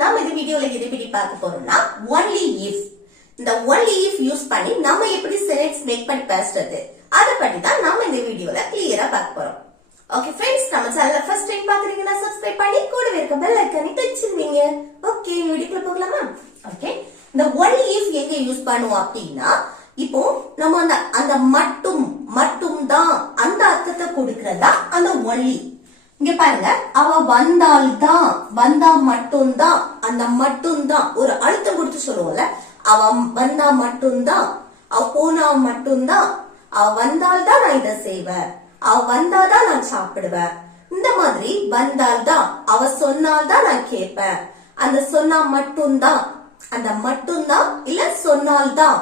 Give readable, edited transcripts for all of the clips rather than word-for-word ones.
நாம இந்த வீடியோல எதை பத்தி பார்க்க போறோம்னா ஒன்லி இஃப். இந்த ஒன்லி இஃப் யூஸ் பண்ணி நம்ம எப்படி சென்டென்ஸ் மேக் பண்ணி பேசுறது அத பத்தி தான் நாம இந்த வீடியோல கிளியரா பார்க்க போறோம். ஓகே फ्रेंड्स, நம்ம சேனலை ஃபர்ஸ்ட் டைம் பாக்குறீங்கன்னா சப்ஸ்கிரைப் பண்ணி கூடவே இருக்க பெல் ஐகானை டச் பண்ணுங்க. ஓகே, வீடியோக்குள்ள போகலாமா? ஓகே, இந்த ஒன்லி இஃப் எங்க யூஸ் பண்ணுவோம் அப்படின்னா, இப்போ நம்ம அந்த மட்டும் தான் அந்த அர்த்தத்தை கொடுக்கறதா அந்த ஒன்லி. இங்க பாருங்க, அவ வந்தால்தான், வந்தா மட்டும்தான், அந்த மட்டும்தான் ஒரு அழுத்தம் கொடுத்து சொல்லுவோம்ல, அவ வந்தா மட்டும்தான், அவ போனா மட்டும்தான், அவ வந்தால்தான் நான் இதை செய்வேன், அவ வந்தாதான் நான் சாப்பிடுவேன். இந்த மாதிரி வந்தால்தான், அவ சொன்னால்தான் நான் கேட்பேன், அந்த சொன்னா மட்டும்தான், அந்த மட்டும்தான் இல்ல சொன்னால்தான்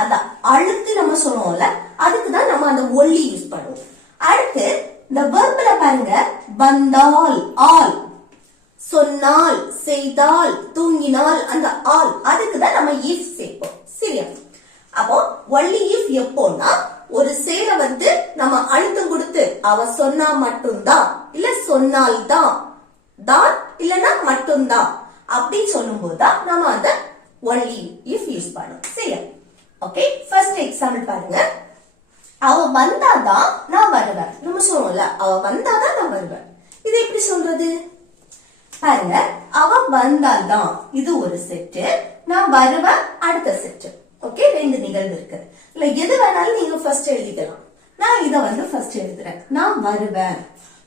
அந்த அழுத்து நம்ம சொல்லுவோம்ல, அதுக்குதான் நம்ம அந்த ஒல்லி யூஸ் பண்ணுவோம். அடுத்து இந்த வெர்ப்ல பாருங்க, வந்தால் ஆல், சொன்னால், செய்தால், தூங்கினால், அந்த ஆல் அதுக்குதான் நம்ம இஃப் சேர்ப்போம். சரியா? அப்போ ஒன்லி இஃப் எப்போன்னா, ஒரு செயல நம்ம அழுத்தம் கொடுத்து அவ சொன்னா மட்டும்தான் இல்ல சொன்னால்தான், தான் இல்லன்னா மட்டும்தான் அப்படி சொல்லும் போதுதான் நம்ம அந்த ஒன்லி இஃப் யூஸ் பண்ணுவோம். சரியா? ஓகே, ஃபர்ஸ்ட் எக்ஸாம்பிள் பாருங்க. அவ வந்தாதான் நான் வருவேன். நம்ம சொல்லுவோம்ல, அவ வந்தாதான் நான் வருவேன். இது எப்படி சொல்றது? பாருங்க, அவ வந்தால்தான் இது ஒரு செட்டு, நான் வருவேன் அடுத்த செட்டு. ஓகே, ரெண்டு நிகழ்வு இருக்கு. இல்ல எது வேணாலும் நீங்க ஃபர்ஸ்ட் எழுதிக்கலாம். நான் இத ஃபர்ஸ்ட் எழுதுறேன். நான் வருவேன்.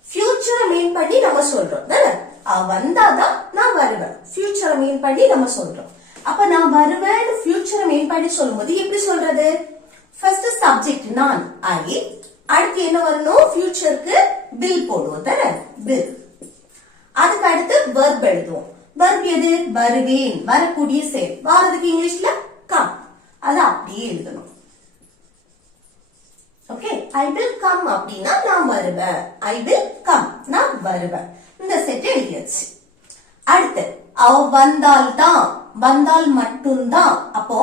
ஃபியூச்சரை மீன் பண்ணி நம்ம சொல்றோம் தானே? அவ வந்தாதான் நான் வருவேன். ஃபியூச்சரை மீன் பண்ணி நம்ம சொல்றோம். அப்ப நான் வருவேன் ஃபியூச்சரை மீன் பண்ணி சொல்லும்போது எப்படி சொல்றது? ஃபர்ஸ்ட் சப்ஜெக்ட் நான், ஐ. அடுத்து என்ன வரணும்? ஃபியூச்சருக்கு வில் போடுவோம் தானே? வில். அதுக்கு அடுத்து வெர்ப் எழுதுவோம். வெர்ப் எது? வருவேன், வரக்கூடிய செயல். வாரதுக்கு இங்கிலீஷ்ல கம். அது அப்படியே எழுதணும். ஓகே, ஐ வில் கம் அப்படின்னா நான் வருவேன். ஐ வில் கம், நான் வருவேன். இந்த செட் எழுதியாச்சு. அடுத்து அவ வந்தால்தான், வந்தால் மட்டும்தான். அப்போ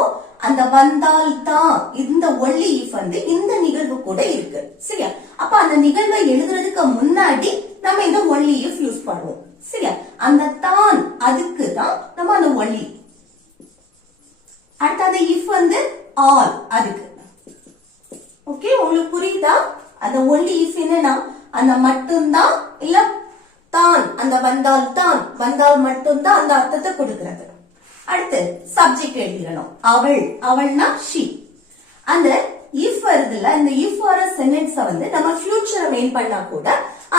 அந்த வந்தால் தான் இந்த ஒன்லி இஃப் இந்த நிகழ்வு கூட இருக்கு. சரியா? அப்ப அந்த நிகழ்வை எழுதுறதுக்கு முன்னாடி நம்ம இந்த ஒன்லி இஃப் யூஸ் பண்ணுவோம். சரியா? அந்த தான் அதுக்கு தான் நம்ம அந்த ஒன்லி. அடுத்தது இஃப் ஆல் அதுக்கு. ஓகே, உங்களுக்கு புரியுதா? அந்த ஒன்லி இஃப் என்னன்னா, அந்த மட்டும்தான் இல்ல தான், அந்த வந்தால் தான், வந்தால் மட்டும்தான் அந்த அர்த்தத்தை கொடுக்கிறது. அடுத்து சப்ஜெக்ட் எழுதிடணும். அவள், அவள்னா ஷி. அந்த இஃப் வருதுல, இந்த இஃப் வர சென்டென்ஸ் நம்ம ஃபியூச்சரை மெயின் பண்ணா கூட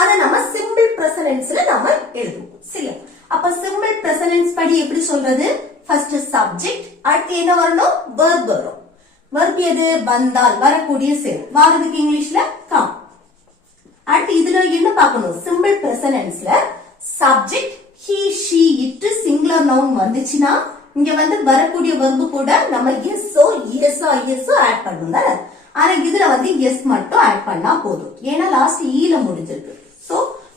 அதை நம்ம சிம்பிள் பிரசன்டென்ஸ்ல நம்ம எழுதுவோம். சரியா? அப்ப சிம்பிள் பிரசன்டென்ஸ் படி எப்படி சொல்றது? ஃபர்ஸ்ட் சப்ஜெக்ட், அடுத்து என்ன வரணும்? வெர்ப் வரும். வெர்ப் எது? வந்தால், வரக்கூடிய செயல். வாரதுக்கு இங்கிலீஷ்ல கம். அடுத்து இதுல என்ன பார்க்கணும்? சிம்பிள் பிரசன்டென்ஸ்ல subject he she it singular noun வந்துச்சுன்னா இங்க வரக்கூடிய வெர்ப் கூட நம்ம எஸ்ஓ ஆட் பண்ணணும் தானே? ஆனா இதுல எஸ் மட்டும் ஆட் பண்ணா போதும். ஏன்னா லாஸ்ட் ஈல முடிஞ்சிருக்கு. சோ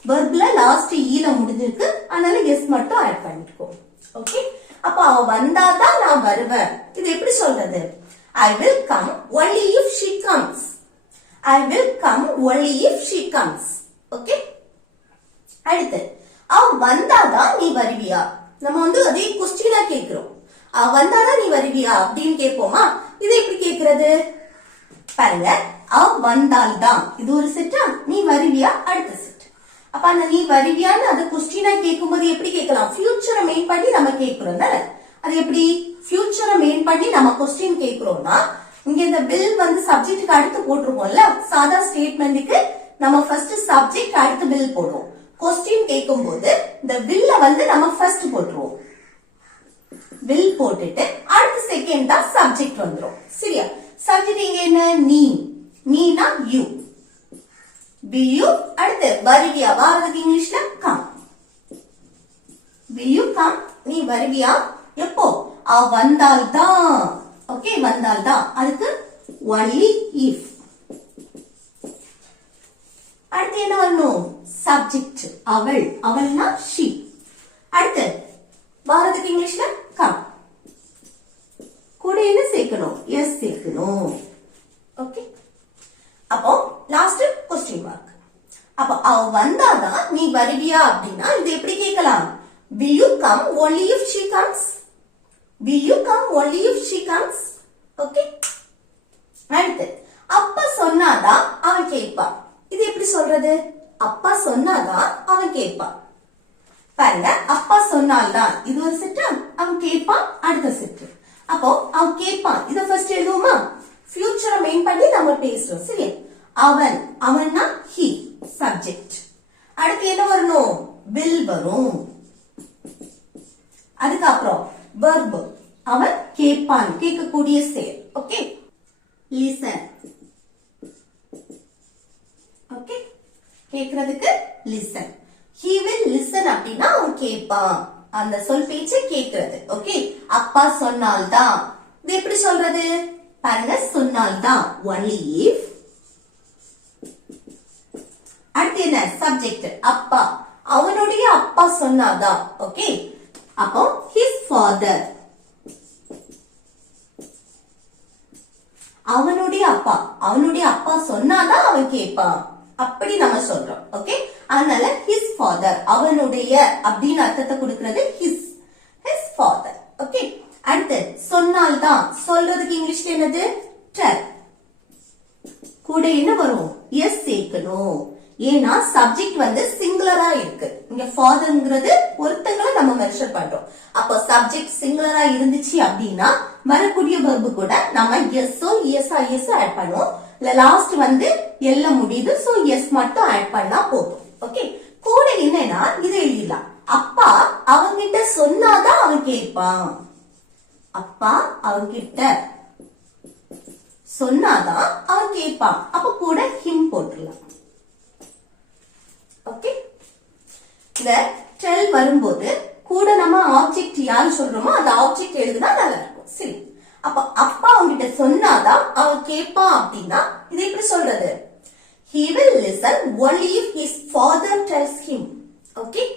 வெர்ப்ல லாஸ்ட் ஈல முடிஞ்சிருக்கு, அதனால எஸ் மட்டும் ஆட் பண்ணிருக்கோம். ஓகே, அப்ப அவ வந்தாதான் நான் வருவேன். இது எப்படி சொல்றது? I will come only if she comes. I will come only if she comes. Okay, அடுத்து அவ வந்தாதான் நீ வருவியா? நம்ம அதே கொஸ்டினா கேக்குறோம். அவ வந்தாதான் நீ வருவியா அப்படின்னு கேட்போமா? இது எப்படி கேக்குறது? பாருங்க, அவ வந்தால்தான் இது ஒரு செட்டா, நீ வருவியா அடுத்த செட். அப்ப அந்த நீ வருவியான்னு அது கொஸ்டினா கேட்கும்போது எப்படி கேட்கலாம்? ஃபியூச்சரை மெயின் பண்ணி நம்ம கேட்கிறோம் தானே? அது எப்படி? ஃபியூச்சரை மெயின் பண்ணி நம்ம கொஸ்டின் கேட்கிறோம்னா, இங்க இந்த வில் சப்ஜெக்ட்டுக்கு அடுத்து போட்டுருவோம்ல. சாதா ஸ்டேட்மெண்ட்டுக்கு நம்ம ஃபர்ஸ்ட் சப்ஜெக்ட் அடுத்து வில் போடுவோம். கொஸ்டின் கேட்கும் போது இந்த வில்ல நம்ம ஃபர்ஸ்ட் போட்டுருவோம். வில் போட்டுட்டு அடுத்து செகண்ட் தான் சப்ஜெக்ட் வந்துரும். சரியா? சப்ஜெக்ட் இங்க என்ன? நீ, நீனா யூ. We you. அடுத்து வருவியா? வாரதுக்கு இங்கிலீஷ்ல கம். வி யூ கம், நீ வருவியா? எப்போ? அவ வந்தால்தான். ஓகே, வந்தால்தான். அதுக்கு ஒன்லி இஃப். அடுத்து என்ன வரணும்? சப்ஜெக்ட் அவள், அவள்னா ஷி. அடுத்து வாரதுக்கு இங்கிலீஷ்ல கம். கூட என்ன சேர்க்கணும்? எஸ் சேர்க்கணும். ஓகே, அப்போ லாஸ்ட் கொஸ்டின் மார்க். அப்ப அவ வந்தாதான் நீ வருவியா அப்படின்னா இது எப்படி கேட்கலாம்? will you come only if she comes? Will you come only if she comes? Okay. அடுத்து அப்பா சொன்னாதான் அவன் கேட்பான். இது எப்படி சொல்றது? அப்பா சொன்னாதான் அவன் கேட்பான். பாருங்க, அப்பா சொன்னால்தான் இது ஒரு செட், அவன் கேட்பான் அடுத்த செட். அப்போ அவன் கேட்பான் இத ஃபர்ஸ்ட் எழுதுவோமா? ஃபியூச்சரை மெயின் பண்ணி நம்ம பேசுறோம். சரி, அவன், அவன்னா he சப்ஜெக்ட். அடுத்து என்ன வரணும்? will வரும். அதுக்கப்புறம் verb, அவன் கேட்பான், கேட்கக்கூடிய செயல். ஓகே. listen. ஓகே, கேக்குறதுக்கு listen. he will listen அப்படின்னா அவன் கேட்பான், அந்த சொல் பேச்சை கேட்கிறது. ஓகே. அப்பா சொன்னால்தான் இது எப்படி சொல்றது? பாருங்க, சொன்னால்தான் only if. அடுத்து என்ன? சப்ஜெக்ட் அப்பா, அவனுடைய அப்பா சொன்னாதான். ஓகே. அப்போ his father, அவனுடைய அப்பா, அவனுடைய அப்பா சொன்னாதான் அவன் கேட்பான், அப்படி நம்ம சொல்றோம். ஓகே. அதனால his father, அவனுடைய அப்படின்னு அர்த்தத்தை கொடுக்கிறது his father. ஓகே. அடுத்து சொன்னால்தான், சொல்றதுக்கு இங்கிலீஷ்ல என்னது? tell. கூட என்ன வரும்? எஸ் சேர்க்கணும். ஏன்னா சப்ஜெக்ட் வந்து சிங்குலரா இருக்கு. இங்க ஃபாதர்ங்கிறது ஒருத்தங்களை நம்ம மென்ஷன் பண்றோம். அப்போ சப்ஜெக்ட் சிங்குலரா இருந்துச்சு அப்படின்னா வரக்கூடிய verb கூட நம்ம எஸ்ஸோ எஸ்ஓ ஆட் பண்ணுவோம். இல்ல லாஸ்ட் வந்து எல்ல முடியுது, சோ எஸ் மட்டும் ஆட் பண்ணா போதும். ஓகே. கூட என்னன்னா இது எழுதிடலாம். அப்பா அவங்கிட்ட சொன்னாதான் அவன் கேட்பான். அப்பா அவங்கிட்ட சொன்னாதான் அவன் கேட்பான். அப்ப கூட ஹிம் போட்டுடலாம். ஓகே. இந்த டெல் வரும்போது கூட நம்ம ஆப்ஜெக்ட் யாரு சொல்றோமோ அந்த ஆப்ஜெக்ட் எழுதுனா நல்லா இருக்கும். சரி, அப்ப அப்பா அவங்கிட்ட சொன்னாதான் அவன் கேட்பான் அப்படின்னா இது எப்படி சொல்றது? he will listen only if his father tells him. Okay,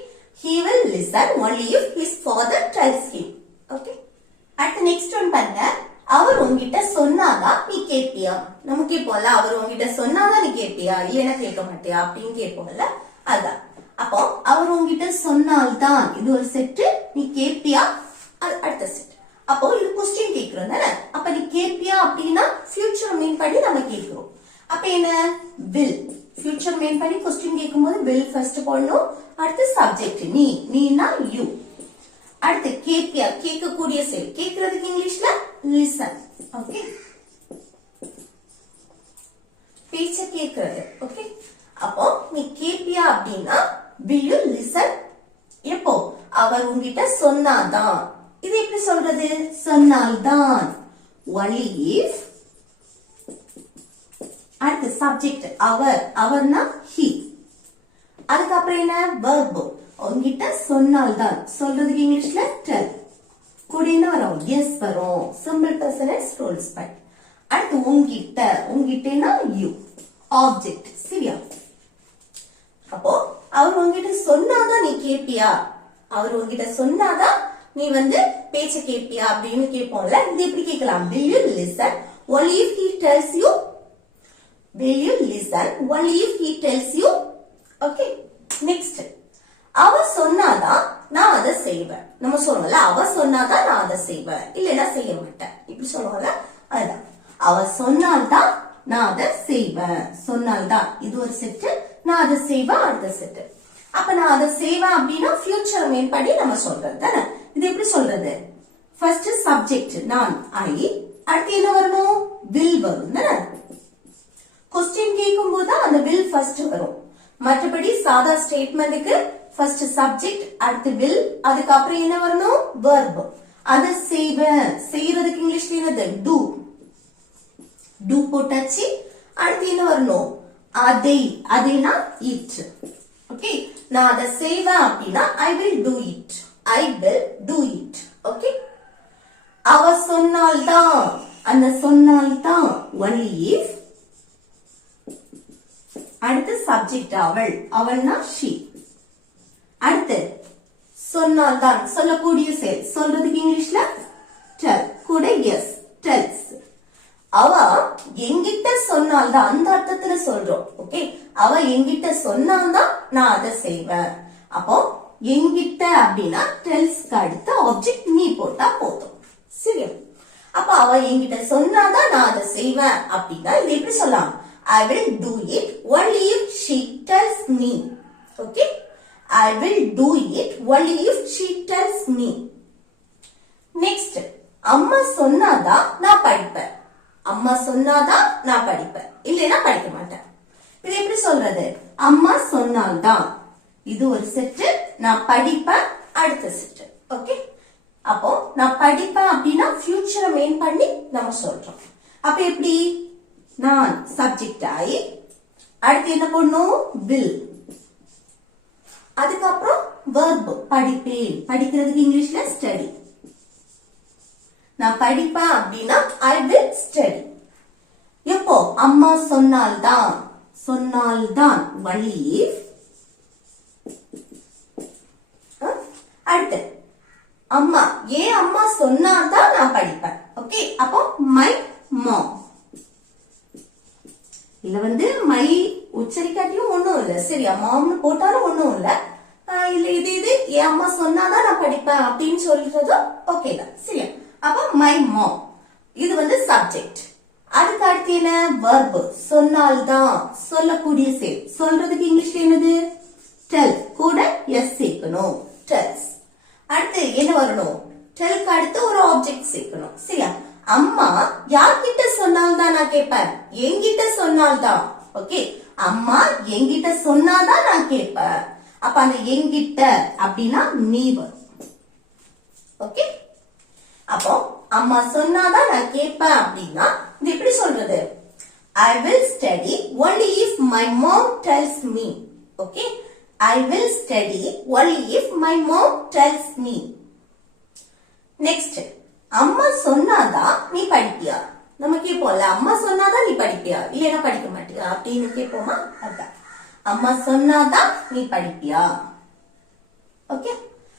he will listen only if his father tells him. Okay. அடுத்து நெக்ஸ்ட் ஒன் பாருங்க. அவர் உங்ககிட்ட சொன்னாதான் நீ கேட்பியா? நம்ம கேட்போம்ல, அவர் உங்ககிட்ட சொன்னாதான் நீ கேட்பியா, இல்லைன்னா கேட்க மாட்டியா அப்படின்னு கேட்போம்ல, அதான். அப்போ அவர் உங்ககிட்ட சொன்னால்தான் இது ஒரு செட்டு, நீ கேட்பியா அடுத்த செட். அப்போ இது கொஸ்டின் கேட்கிறோம் தானே, அப்ப நீ கேட்பியா அப்படின்னா ஃபியூச்சர் மீன் பண்ணி நம்ம கேட்கிறோம். அப்ப என்ன? will. ஃபியூச்சர் மீன் பண்ணி கொஸ்டின் கேட்கும்போது will ஃபர்ஸ்ட் போடணும். அடுத்து சப்ஜெக்ட் நீ, நீனா you. அடுத்து கேட்பியா, கேட்கக்கூடிய செயல், கேட்கறதுக்கு இங்கிலீஷ்ல listen. ஓகே, பேச்ச கேட்கறது. ஓகே. அப்போ நீ கேட்பியா அப்படின்னா will you listen? எப்போ? அவர் உங்ககிட்ட சொன்னாதான். இது எப்படி சொல்றது? சொன்னால்தான் only if. அடுத்து சப்ஜெக்ட் அவர், அவர்னா he. அதுக்கப்புறம் என்ன? verb. உங்ககிட்ட சொன்னால்தான், சொல்றதுக்கு இங்கிலீஷ்ல tell. கூட என்ன வரும்? எஸ் வரும். Simple personal roles by. அடுத்து உங்ககிட்ட, உங்ககிட்டனா you. ஆப்ஜெக்ட். சரியா? அப்போ அவர் உங்ககிட்ட சொன்னாதான் நீ கேட்பியா, அவர் உங்ககிட்ட சொன்னாதான் நீ வந்து பேச்ச கேட்பியா அப்படின்னு கேட்போம்ல, இது எப்படி கேட்கலாம்? will you listen only if he tells you? will you listen only if he tells you? Okay. Next, அவ சொன்னாதான் நான் அதை செய்வேன். நம்ம சொல்லுவோம்ல, அவ சொன்னாதான் நான் அதை செய்வேன், இல்லைன்னா செய்ய மாட்டேன், இப்படி சொல்லுவோம்ல, அதுதான். அவ சொன்னால்தான் நான் அதை செய்வேன். சொன்னால்தான் இது ஒரு செட்டு, நான் அதை செய்வேன் அடுத்த செட்டு. அப்ப நான் அதை செய்வேன் அப்படின்னா ஃபியூச்சர் மீன் பண்ணி நம்ம சொல்றது தானே. இது எப்படி சொல்றது? ஃபர்ஸ்ட் சப்ஜெக்ட் நான், ஐ. அடுத்து என்ன வரணும்? will வரும் தானே. கொஸ்டின் கேட்கும் போது அந்த will ஃபர்ஸ்ட் வரும். மற்றபடி சாதா ஸ்டேட்மெண்ட்டுக்கு ஃபர்ஸ்ட் சப்ஜெக்ட், அடுத்து will, அதுக்கப்புறம் என்ன வரணும்? verb. அதை செய்வேன், செய்யறதுக்கு இங்கிலீஷ்ல என்னது? do. do போட்டாச்சு. அடுத்து என்ன வரணும்? அதை, அதைனா it. ஓகே. நான் அதை செய்வேன் அப்படின்னா I will do it. I will do it. Okay. அவ சொன்னால்தான், அந்த சொன்னால்தான் only if. அடுத்து சப்ஜெக்ட் அவள், அவள்னா she. அடுத்து சொன்னால்தான், சொல்லக்கூடிய செயல், சொல்றதுக்கு இங்கிலீஷ்ல tell. கூட yes, tells. அவ என்கிட்ட சொன்னால்தான், அந்த அர்த்தத்துல சொல்றோம். ஓகே. அவ என்கிட்ட சொன்னால்தான் நான் அதை செய்வேன். அப்போ என்கிட்ட அப்படின்னா டெல்ஸ்க்கு அடுத்த ஆப்ஜெக்ட் நீ போட்டா போதும். சரியா? அப்ப அவ என்கிட்ட சொன்னாதான் நான் அதை செய்வேன் அப்படின்னா இது எப்படி சொல்லலாம்? I will do it only if she tells me. Okay? I will do it only if she tells me. Next, அம்மா சொன்னாதான் நான் படிப்பேன். அம்மா சொன்னாதான் நான் படிப்பேன், இல்லைன்னா படிக்க மாட்டேன். இது எப்படி சொல்றது? அம்மா சொன்னால்தான் இது ஒரு செட்டு, நான் படிப்பேன் அடுத்த செட்டு. ஓகே, அப்போ நான் படிப்பேன் அப்படின்னா ஃபியூச்சரை மெயின் பண்ணி நம்ம சொல்றோம். அப்ப எப்படி? நான் சப்ஜெக்ட் ஆகி அடுத்து என்ன பண்ணும்? வில். அதுக்கப்புறம் verb படிப்பேன். படிக்கிறதுக்கு இங்கிலீஷ்ல ஸ்டடி. நான் படிப்பேன் அப்படின்னா I will study. எப்போ? அம்மா சொன்னால்தான். சொன்னால்தான் only if. அடுத்து அம்மா, ஏன் அம்மா சொன்னால்தான் நான் படிப்பேன். ஓகே, அப்போ my mom. இல்ல மை உச்சரிக்காட்டியும் ஒண்ணும் இல்ல. சரியா? மாம்னு போட்டாலும் ஒண்ணும் இல்ல. இல்ல இது என் அம்மா சொன்னாதான் நான் படிப்பேன் அப்படின்னு சொல்றதும் ஓகே தான். சரியா? அப்ப மை மாம் இது சப்ஜெக்ட். அதுக்கு அடுத்து என்ன? verb. சொன்னால்தான், சொல்லக்கூடிய செயல். சொல்றதுக்கு இங்கிலீஷ்ல என்னது? டெல். கூட எஸ் சேர்க்கணும், டெல்ஸ். அடுத்து என்ன வரணும்? டெல்க்கு அடுத்து ஒரு ஆப்ஜெக்ட் சேர்க்கணும். சரியா? அம்மா யார்கிட்ட சொன்னால்தான் நான் கேட்பேன்? என்கிட்ட சொன்னால்தான். ஓகே, அம்மா என்கிட்ட சொன்னாதான் நான் கேட்பேன். அப்ப அந்த என்கிட்ட அப்படின்னா நீ வரும். ஓகே, அப்போ அம்மா சொன்னாதான் நான் கேட்பேன் அப்படின்னா இது எப்படி சொல்றது? I will study only if my mom tells me. Okay, I will study only if my mom tells me. Next, அம்மா சொன்னாதான் நீ படிப்பியா? நம்ம கேட்போம்ல, அம்மா சொன்னாதான் நீ படிப்பியா, இல்லைன்னா படிக்க மாட்டியா அப்படின்னு கேட்போமா? அதான், அம்மா சொன்னாதான் நீ படிப்பியா. ஓகே,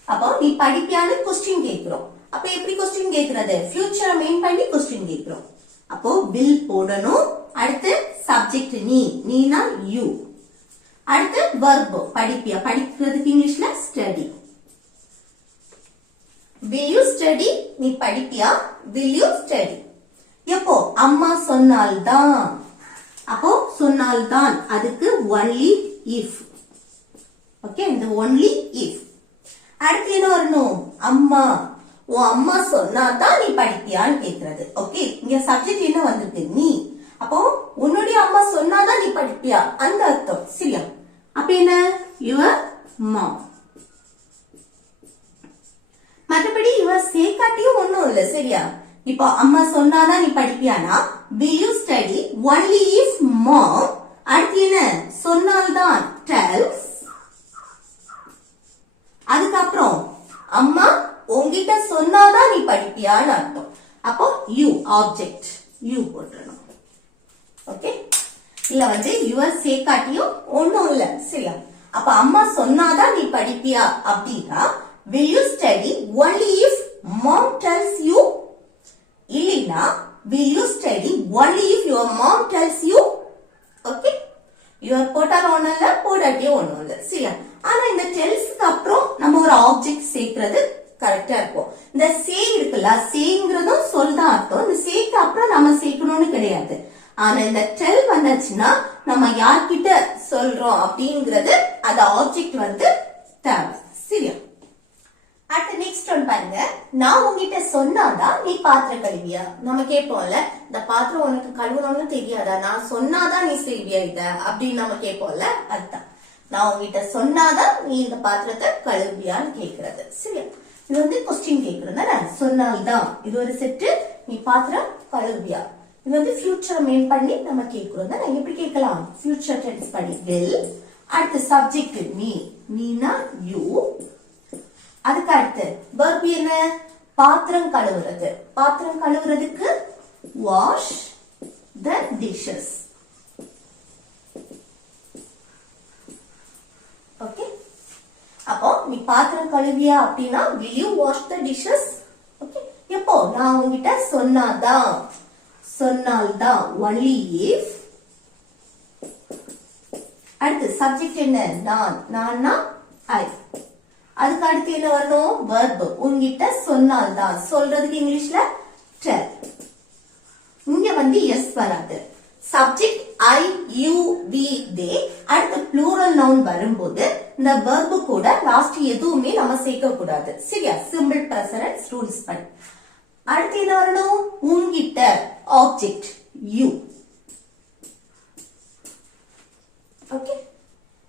அப்போ நீ படிப்பியான்னு கொஸ்டின் கேட்கிறோம். அப்ப எப்படி கொஸ்டின் கேட்கறது? ஃபியூச்சரை மெயின் பண்ணி கொஸ்டின் கேட்கிறோம். அப்போ will போடணும். அடுத்து சப்ஜெக்ட் நீ, நீனா you. அடுத்து verb படிப்பியா, படிக்கிறதுக்கு இங்கிலீஷ்ல ஸ்டடி. will you study? நீ படிப்பியா? will you study? எப்போ? அம்மா சொன்னால்தான். அப்போ சொன்னால்தான் அதுக்கு only if. ஓகே, இந்த only if. அடுத்து என்ன வரணும்? அம்மா, உன் அம்மா சொன்னாதான் நீ படிப்பியான்னு கேக்குறது. ஓகே, இங்க சப்ஜெக்ட் என்ன வந்திருக்கு? நீ. அப்போ உன்னுடைய அம்மா சொன்னாதான் நீ படிப்பியா அந்த அர்த்தம். சரியா? அப்ப என்ன? Your mom. மற்றபடி இவர் சேக்காட்டியும் ஒண்ணும் இல்ல. சரியா? இப்போ அம்மா சொன்னாதான் நீ படிப்பியானா will you study only if mom. அடுத்து என்ன? சொன்னால்தான் tells. அதுக்கப்புறம் அம்மா உன்கிட்ட சொன்னாதான் நீ படிப்பியான்னு அர்த்தம். அப்போ you ஆப்ஜெக்ட் you போட்டுறணும். ஓகே, இல்ல யுவர் சேக்காட்டியும் ஒண்ணும் இல்ல. சரியா? அப்ப அம்மா சொன்னாதான் நீ படிப்பியா அப்படின்னா will you study only if mom tells you. இல்லைன்னா will you study only if your mom tells you. Okay, your போட்டாலும் ஒண்ணும் இல்ல, போடாட்டியும் ஒண்ணும் இல்ல. சரியா? ஆனா இந்த டெல்ஸ்க்கு அப்புறம் நம்ம ஒரு ஆப்ஜெக்ட் சேர்க்கிறது கரெக்டா இருக்கும். இந்த சே இருக்குல்ல, சேங்கிறதும் சொல் தான் அர்த்தம். இந்த சேக்கு அப்புறம் நம்ம சேர்க்கணும்னு கிடையாது. ஆனா இந்த டெல் வந்துச்சுன்னா நம்ம யார்கிட்ட சொல்றோம் அப்படிங்கறது அந்த ஆப்ஜெக்ட் தேவை. சரியா? அடுத்து நெக்ஸ்ட் ஒன் பாருங்க. நான் உங்ககிட்ட சொன்னாதான் நீ பாத்திரம் கழுவியா? நம்ம கேட்போம்ல, இந்த பாத்திரம் உனக்கு கழுவணும்னு தெரியாதா, நான் சொன்னாதான் நீ செய்வியா இத அப்படின்னு நம்ம கேட்போம்ல. அதுதான், நான் உங்ககிட்ட சொன்னாதான் நீ இந்த பாத்திரத்தை கழுவியான்னு கேக்குறது. சரியா? இது கொஸ்டின் கேக்குறது. சொன்னால்தான் இது ஒரு செட்டு, நீ பாத்திரம் கழுவியா. இது ஃபியூச்சரை மெயின் பண்ணி நம்ம கேட்கிறோம். நான் எப்படி கேட்கலாம்? ஃபியூச்சர் டென்ஸ் படி will. அடுத்து சப்ஜெக்ட் நீ, நீனா you. அதுக்கு அடுத்து verb என்ன? பாத்திரம் கழுவுறது. பாத்திரம் கழுவுறதுக்கு wash the dishes. ஓகே, அப்போ நீ பாத்திரம் கழுவியா அப்படின்னா will you wash the dishes? Okay, எப்போ? நான் உங்ககிட்ட சொன்னாதான், சொன்னால்தான் only if. அடுத்து சப்ஜெக்ட் என்ன? நான், நான்னா I. அதுக்கு அடுத்து என்ன வரணும் verb உன்கிட்ட சொன்னால்தான் சொல்றதுக்கு இங்கிலீஷ்ல tell இங்க வந்து எஸ் வராது subject I you we they அடுத்து ப்ளூரல் நவுன் வரும்போது இந்த verb கூட லாஸ்ட் எதுவுமே நம்ம சேர்க்க கூடாது சரியா சிம்பிள் பிரசன்ட் ரூல்ஸ் பண்ணி அடுத்து என்ன வரணும் உன்கிட்ட ஆப்ஜெக்ட் யூ ஓகே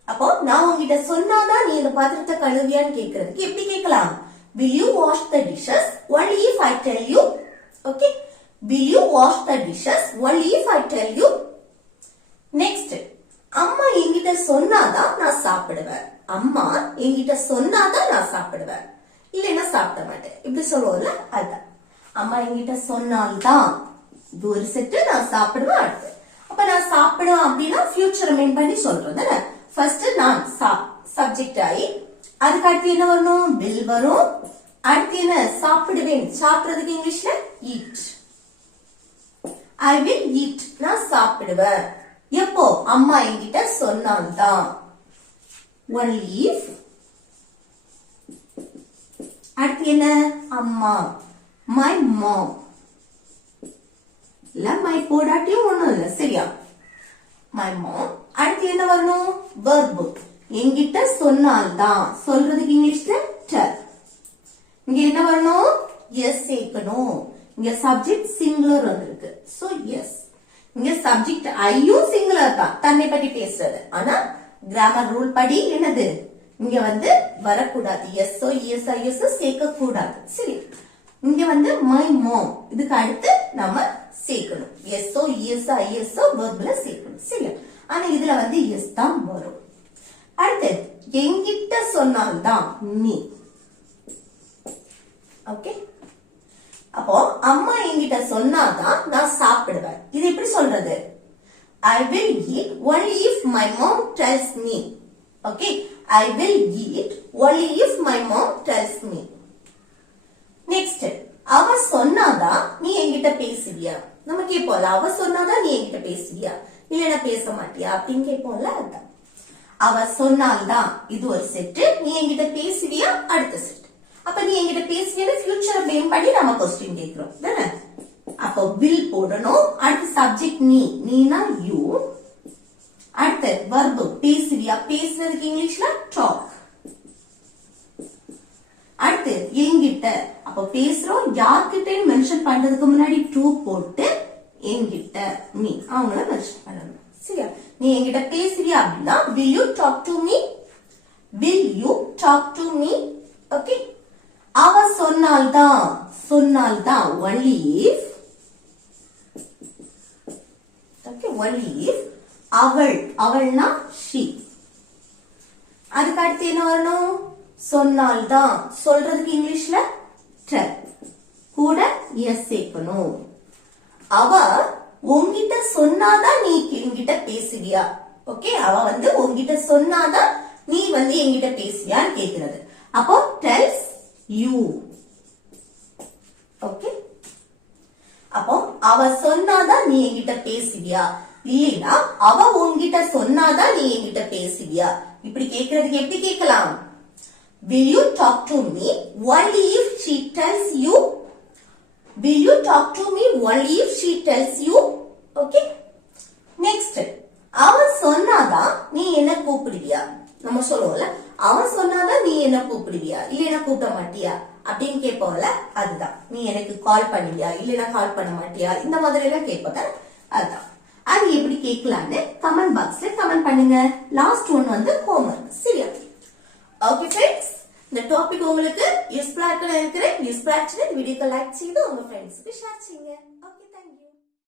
அப்போ நான் உன்கிட்ட சொன்னாதான் நீ இந்த பாத்திரத்தை கழுவியான்னு கேக்குறதுக்கு எப்படி கேட்கலாம் will you wash the dishes only if I tell you okay will you wash the dishes only if I tell you next அம்மா என்கிட்ட சொன்னாதான் நான் சாப்பிடுவேன் அம்மா என்கிட்ட சொன்னாதான் நான் சாப்பிடுவேன் இல்லைன்னா சாப்பிட மாட்டேன் இப்படி சொல்லுவோம்ல அதுதான் அம்மா என்கிட்ட சொன்னால்தான் இது ஒரு செட்டு நான் சாப்பிடுவேன் அடுத்து அப்ப நான் சாப்பிடுவேன் அப்படின்னா ஃபியூச்சர் மெயின் பண்ணி சொல்றேன் ஃபர்ஸ்ட் நான் சப்ஜெக்ட் ஆகி அதுக்கு அடுத்து என்ன வரணும் will வரும் அடுத்து என்ன சாப்பிடுவேன் சாப்பிடுறதுக்கு இங்கிலீஷ்ல eat I will eat நான் சாப்பிடுவேன் எப்போ அம்மா என்கிட்ட சொன்னால்தான் only if அடுத்து என்ன அம்மா my mom இல்ல my போடாட்டியும் ஒண்ணும் இல்ல சரியா my mom அடுத்து என்ன வரணும் verb என்கிட்ட சொன்னால்தான் சொல்றதுக்கு இங்கிலீஷ்ல tell இங்க என்ன வரணும் எஸ் சேர்க்கணும் இங்க சப்ஜெக்ட் சிங்குலர் வந்திருக்கு சோ எஸ் இங்க சப்ஜெக்ட் ஐயும் சிங்குலர் தான் தன்னை பற்றி பேசுறது ஆனா கிராமர் ரூல் படி என்னது இங்க வந்து வரக்கூடாது எஸ்ஓ இஎஸ்ஐஎஸ் சேர்க்க கூடாது சரி இங்க வந்து மை மோம் இதுக்கு அடுத்து நம்ம சேர்க்கணும் எஸ்ஓ இஎஸ்ஐஎஸ்ஓ வெர்ப்ல சேர்க்கணும் சரி ஆனா இதுல வந்து எஸ் தான் வரும் அடுத்து என்கிட்ட சொன்னால்தான் நீ ஓகே அப்போ அம்மா என்கிட்ட சொன்னாதான் நான் சாப்பிடுவேன் இது எப்படி சொல்றது I will eat only if my mom tells me okay I will eat only if my mom tells me next அவ சொன்னாதான் நீ என்கிட்ட பேசுவியா நம்ம கேட்போம்ல அவ சொன்னாதான் நீ என்கிட்ட பேசுவியா இல்லைன்னா பேச மாட்டியா அப்படின்னு கேட்போம்ல அதான் அவ சொன்னால்தான் இது ஒரு செட்டு நீ என்கிட்ட பேசுவியா அடுத்த செட் அப்ப நீ என்கிட்ட பேசுவியா ஃபியூச்சரை பேம் பண்ணி நம்ம கொஸ்டின் கேட்கிறோம் தானே அப்போ will போடணும் அடுத்து சப்ஜெக்ட் நீனா யூ அடுத்து verb பேசுவியா பேசுறதுக்கு இங்கிலீஷ்ல talk அடுத்து என்கிட்ட அப்ப பேசுறோம் யார்கிட்ட மென்ஷன் பண்றதுக்கு முன்னாடி to போட்டு என்கிட்ட மீ அவங்கள மென்ஷன் பண்ணணும் சரியா நீ என்கிட்ட பேசுவியா அப்படின்னா will you talk to me will you talk to me okay அவ சொன்னால்தான் only if okay only if அவள்னா she அதுக்கு அடுத்து என்ன வரணும் சொன்னால்தான் சொல்றதுக்கு இங்கிலீஷ்ல tell கூட எஸ் சேர்க்கணும் அவ உன்கிட்ட சொன்னாதான் நீ என்கிட்ட பேசுவியா ஓகே அவ வந்து உன்கிட்ட சொன்னாதான் நீ வந்து என்கிட்ட பேசுவியான்னு கேக்குறது அப்போ tells you ஓகே அப்போ அவ சொன்னாதான் நீ என்கிட்ட பேசுவியா இல்லைன்னா அவ உன்கிட்ட சொன்னாதான் நீ என்கிட்ட பேசுவியா இப்படி கேக்குறதுக்கு எப்படி கேட்கலாம் will you talk to me only if she tells you will you talk to me only if she tells you okay next அவ சொன்னாதான் நீ என்ன கூப்பிடுவியா நம்ம சொல்லுவோம்ல அவன் சொன்னாதான் நீ என்ன கூப்பிடுவியா இல்லைன்னா கூப்பிட மாட்டியா அப்படின்னு கேட்போம்ல அதுதான் நீ எனக்கு கால் பண்ணுவியா இல்லைன்னா கால் பண்ண மாட்டியா இந்த மாதிரி எல்லாம் கேட்போம் அதுதான் அது எப்படி கேட்கலான்னு கமெண்ட் பாக்ஸ்ல கமெண்ட் பண்ணுங்க லாஸ்ட் ஒன் வந்து ஹோம்வொர்க் சரியா ஓகே ஃப்ரெண்ட்ஸ் இந்த டாபிக் உங்களுக்கு யூஸ்ஃபுல்லா இருக்குன்னு நினைக்கிறேன் யூஸ்ஃபுல்லா ஆச்சுன்னா வீடியோக்கு லைக் செய்து உங்க ஃப்ரெண்ட்ஸ்க்கு ஷேர் செய்யுங்க